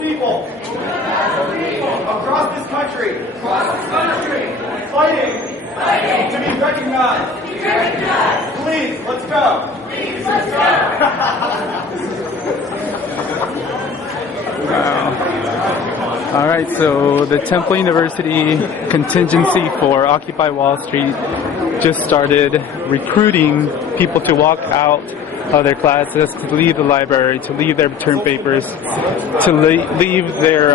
people across this country fighting to be recognized. Please, let's go. All right, so the Temple University contingency for Occupy Wall Street just started recruiting people to walk out of their classes, to leave the library, to leave their term papers, to leave their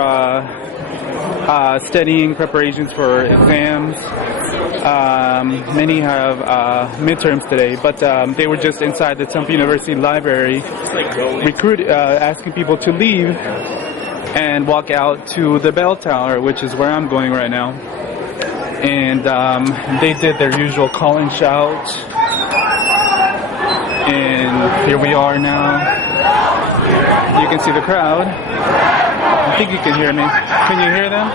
studying preparations for exams. Many have midterms today, but they were just inside the Temple University library asking people to leave and walk out to the bell tower, which is where I'm going right now. And they did their usual call and shout. And here we are now. You can see the crowd. I think you can hear me. Can you hear them?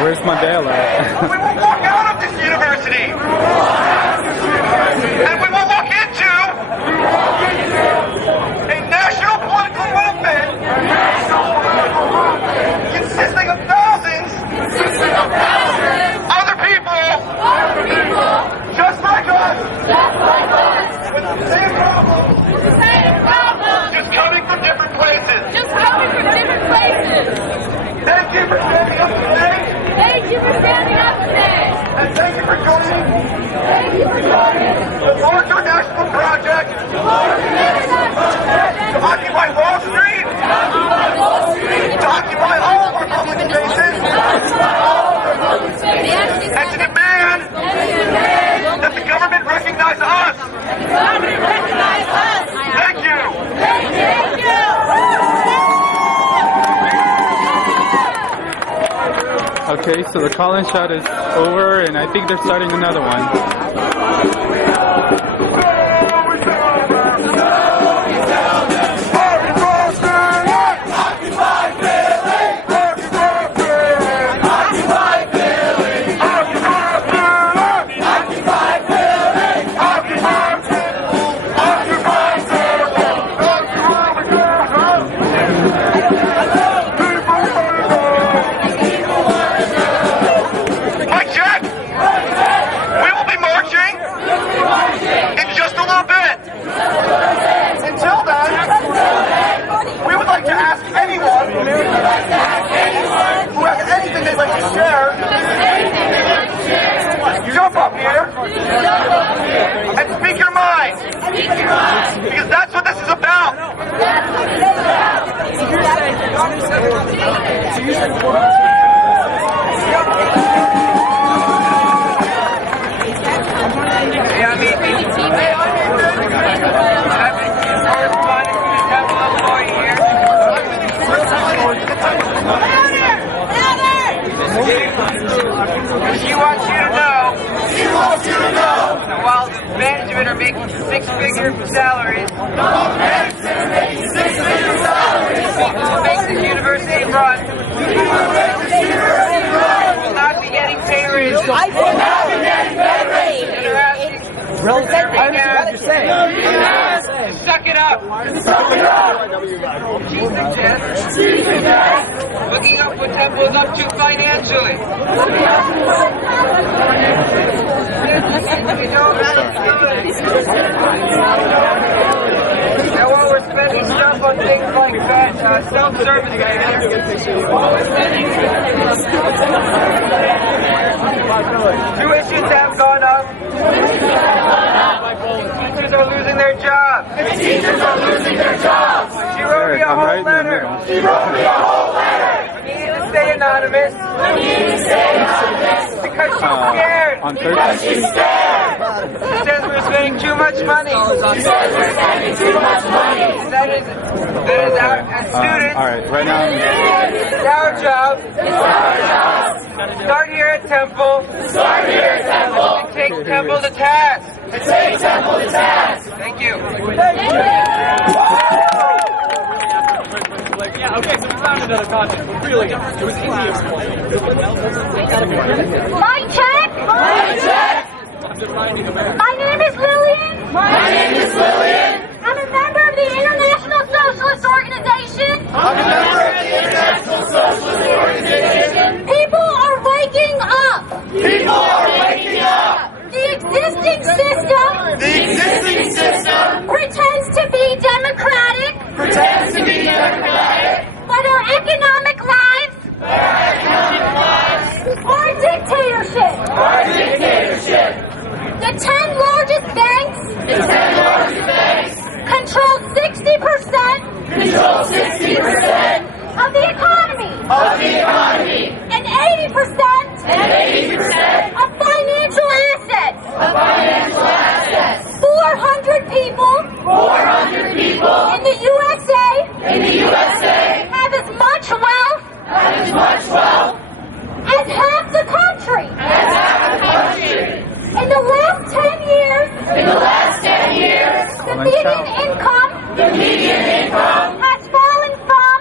Where's Mandela? We will walk out of this university, and we will walk into a national political movement consisting of thousands other people just like us with the same problems, just coming from different places. Thank you for standing up today. Thank you for standing up today. And thank you for joining the larger national project to occupy Wall Street, to occupy all of our public spaces, and to demand that the government recognize us. Thank you. Thank you. Okay, so the call and shout is over, and I think they're starting another one. And speak your mind. Because that's what this is about. She wants you to know that while the management are making six-figure salaries, to make this university run, will not be getting pay raises. Suck it up. She suggests looking up what Temple's up to financially. And while we're spending stuff on things like that, self-service tuitions have gone up. Teachers are losing their jobs. She wrote me a whole letter. I need to stay anonymous. Because she's scared. On Thursday. She says we're spending too much money. That is our, as students. All right, right now. It's our job. Start here at Temple. And take Temple to task. Thank you. Yeah, okay, so we found another content, but really, it was India's fault. Mic check. My name is Lillian. I'm a member of the International Socialist Organization. People are waking up. The existing system pretends to be democratic. But our economic lives are dictatorship. The 10 largest banks control 60% of the economy. And 80% of financial assets. 400 people in the USA have as much wealth as half the country. In the last 10 years, the median income has fallen from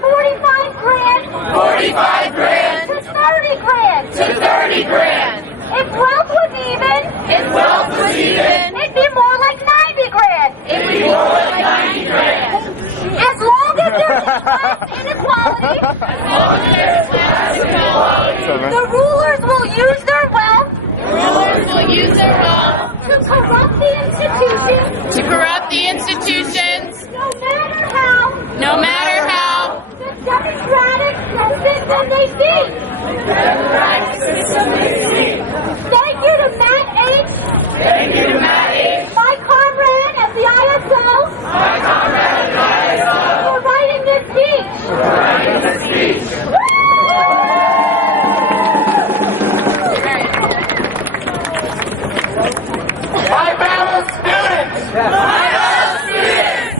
45 grand to 30 grand. If wealth was even, it'd be more like 90 grand. As long as there's class inequality, the rulers will use their wealth to corrupt the institutions. No matter how the democratic system they see. Thank you to Matt H. My comrade at the ISO. For writing this speech. My fellow students!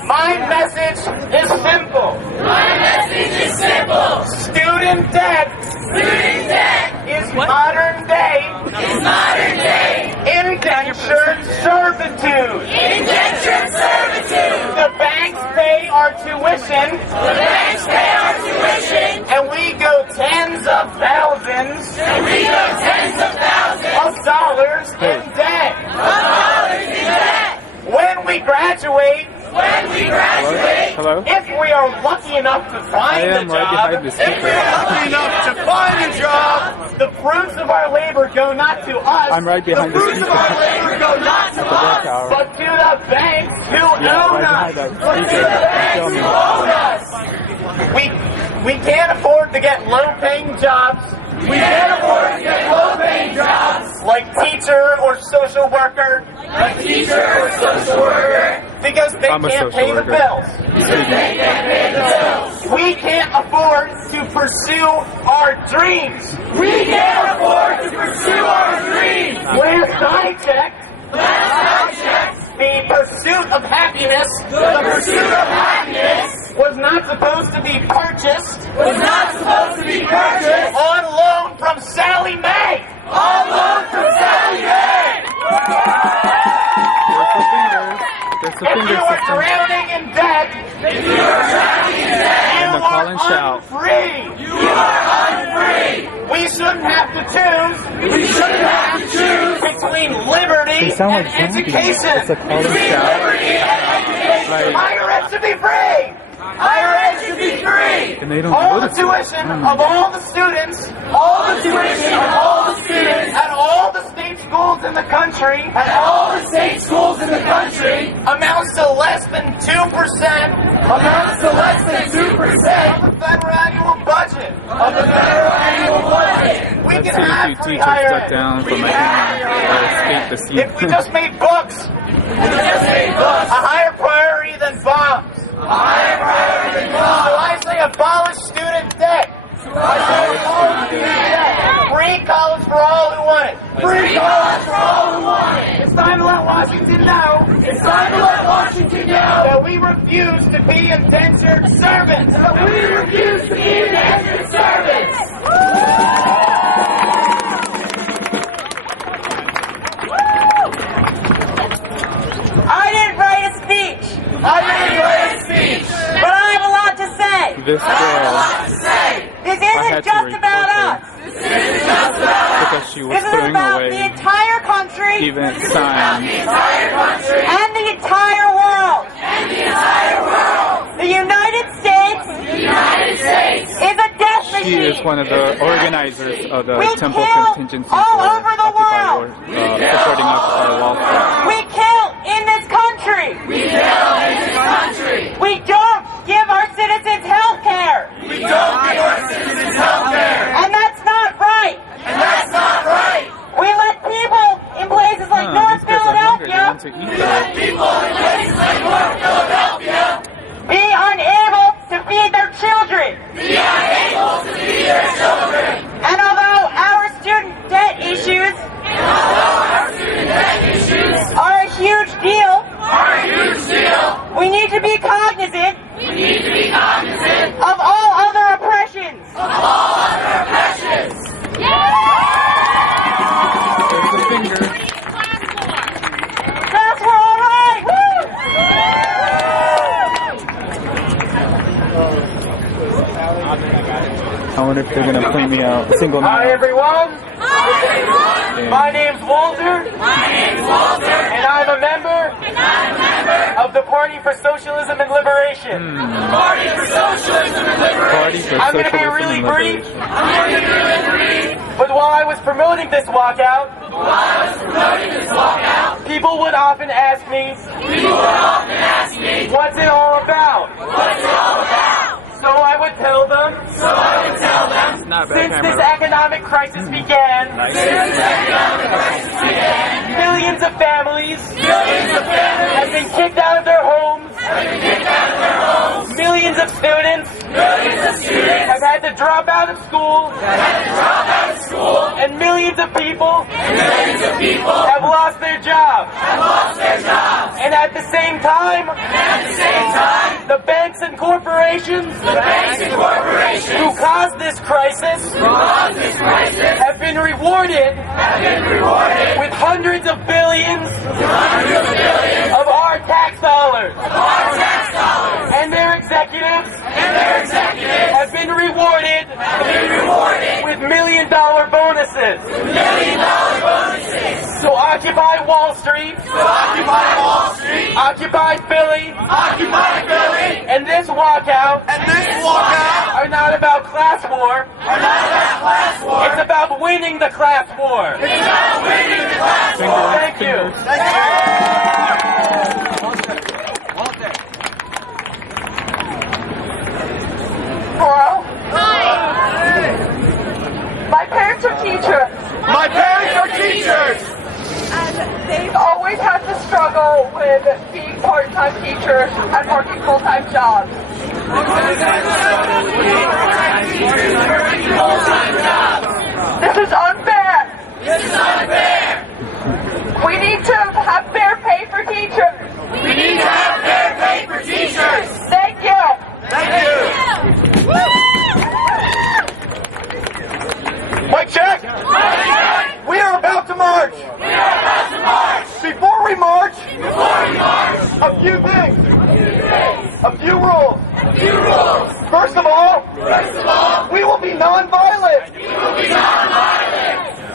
My message is simple. Student debt is modern day indentured servitude. The banks pay our tuition. And we go tens of thousands of dollars in debt. When we graduate, Hello? if we are lucky enough to find a job, the fruits of our labor go not to us. I'm right behind the fruits speaker. of our labor go not to us, but to the banks who own us. We can't afford to get low-paying jobs. Like teacher or social worker. Because they can't pay the bills. We can't afford to pursue our dreams. Last I checked, the pursuit of happiness was not supposed to be purchased. On loan from Sally Mae. There's the If finger you are system. drowning in debt, you And the call are and shout. unfree. We shouldn't have to choose between liberty They sound and like zombies. education. It's a call and shout. Like, Higher ed should be free. and they don't All go the to school. tuition of all the students at all the state school schools in the country, amounts to less than 2%, of the federal annual budget. We Let's can see have if you free teachers higher duck ed. down from my camera or escape the scene. If we just made books a higher priority than bombs. So I say abolish student debt. Free college for all who want it. It's time to let Washington know. That we refuse to be indentured servants. I didn't write a speech, but I have a lot to say. This girl, This I had isn't to just report about her us. because she was This is throwing about the away entire country event signs. and the entire world. The United States is a death She machine. is one of the organizers of the We Temple kill Contingency all for over the Occupy world. supporting Occupy Wall Street. We kill in this country. We don't give our citizens health care. And that's not right. We let people in places like North These guys are hungry. They Philadelphia want to eat it. be unable to feed their children. And although our student debt issues are a huge deal, we need to be cognizant of all other oppressions. There's the finger. That's we're all right. Woo! I wonder if they're going to play me out single Hi now. everyone. My name's Walter. And I'm a member of the Party for Socialism and Liberation. Party for I'm going to be Socialism really and brief. Liberation. But while I was promoting this walkout, people would often ask me, what's it all about? So I would tell them, It's not bad since this camera. economic crisis began, millions of families have been kicked out of their homes. Millions of students have had to drop out of school. And millions of people have lost their jobs. And at the same time, the banks and corporations who caused this crisis have been rewarded with hundreds of billions of our tax dollars. And their executives have been rewarded with million-dollar bonuses. So Occupy Wall Street, Occupy Philly, and this walkout are not about class war. It's about winning the class war. Thank you. Hello? Hi. My parents are teachers. My parents are teachers. And they've always had to struggle with being part-time teachers and working full-time jobs. This is unfair. We need to have fair pay for teachers. Thank you. Mic check. We are about to march. Before we march, a few things. A few rules. First of all, we will be non-violent.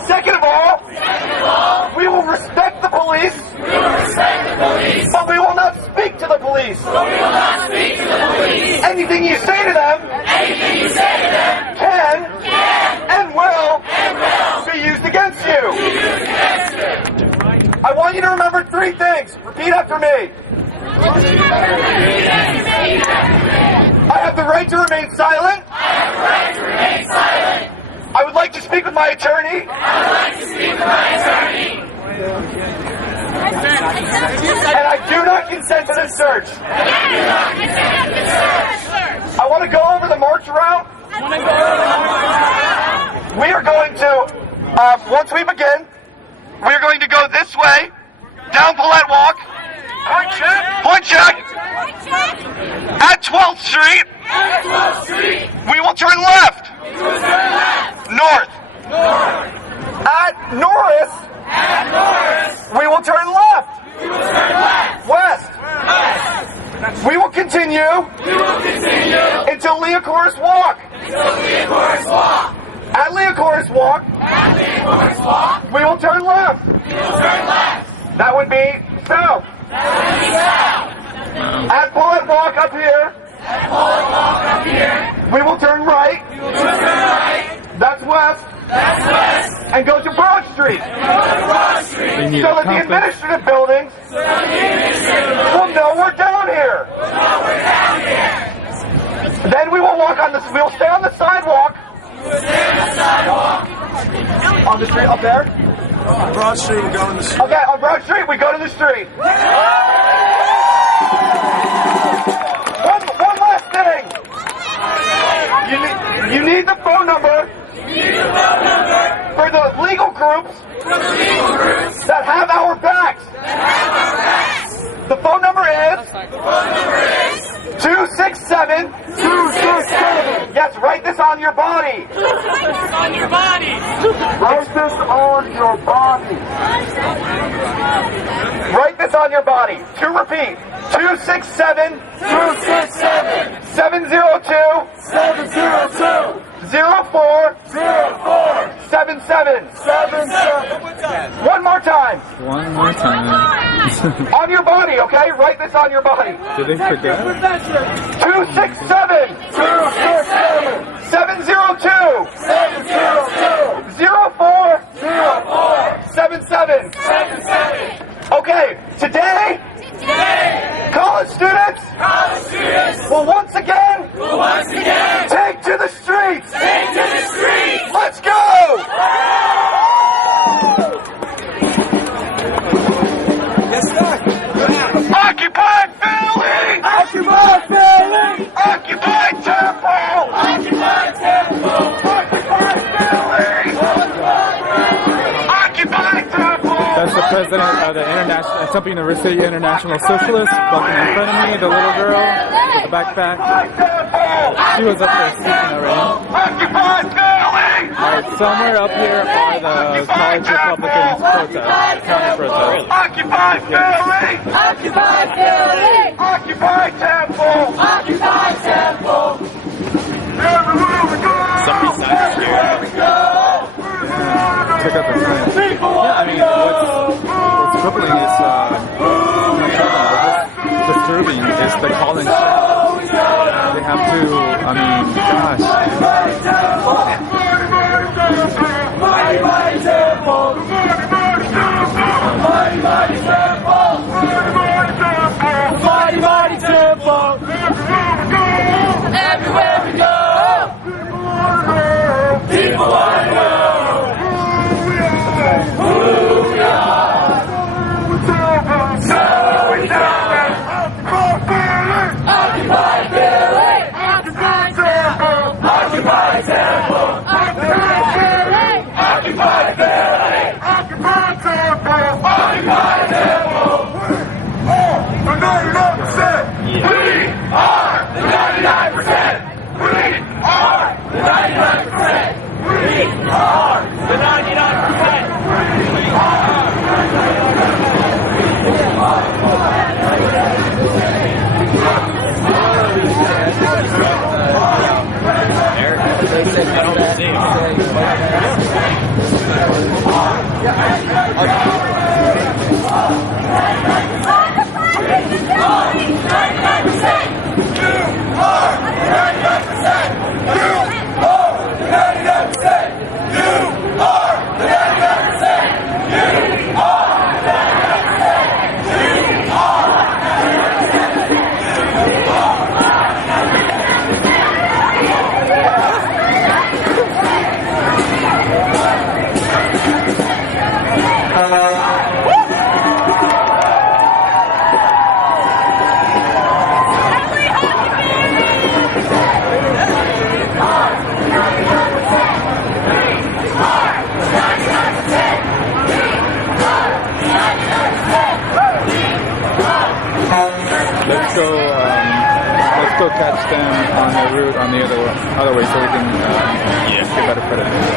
Second of all, we will respect the police. But we will not speak to the police. Anything you say to them can and will be used against you. want you to remember three things. Repeat after me. I have the right to remain silent. I would like to speak with my attorney. And I do not consent to this search. I want to go over the march route. We are going to, once we begin, we are going to go this way, down Paulette Walk. Point check. At 12th Street. We will turn left. North. At Norris. We will turn left. West. We will continue. Until Leocoris Walk. At Leocoris Walk. We will turn left. That would be south. At Paulette Walk up here. We will turn right. That's west. And go to Broad Street. So that the administrative buildings will know we're down here. Then we will walk on this. We will stay on the sidewalk. On the street up there. On Broad Street, we go in the street. Okay, on Broad Street, we go to the street. One last thing. You need the phone number for the legal groups that have our backs. The phone number is 267. Yes, write this on your body. Write this on your body. Write this on your body. To repeat, 267 702 0477. One more time. On your body, okay? Write this on your body. Did they forget? 267 702 0477. Okay, today, college students will once again take to the streets. Let's go! Occupy Philly! Occupy Philly! Occupy Temple! Occupy Temple! Occupy Philly! Occupy Temple! That's the president of the Temple University International Socialists, walking in front of me, the little girl with the backpack. She was up there speaking already. Occupy Philly! Alright, somewhere up here are the college Republicans protest, counter protest. Occupy Philly! Occupy Philly! Occupy Temple! Occupy Temple! Check out the sign. Yeah, I mean, what's troubling is, not troubling, but what's disturbing is the call and shout. They have to, I mean, gosh. Mighty, mighty Temple! Mighty, mighty Temple! Mighty, mighty Temple! Everywhere we go! People want to know who we are! So we can occupy Philly! Occupy Temple! Occupy Temple! Occupy Philly! Occupy Philly! Occupy Temple! Occupy Temple! The 99%! We are the 99%! We are the 99%! We are the 99%! We are also catch them on the route on the other way so we can get better credit.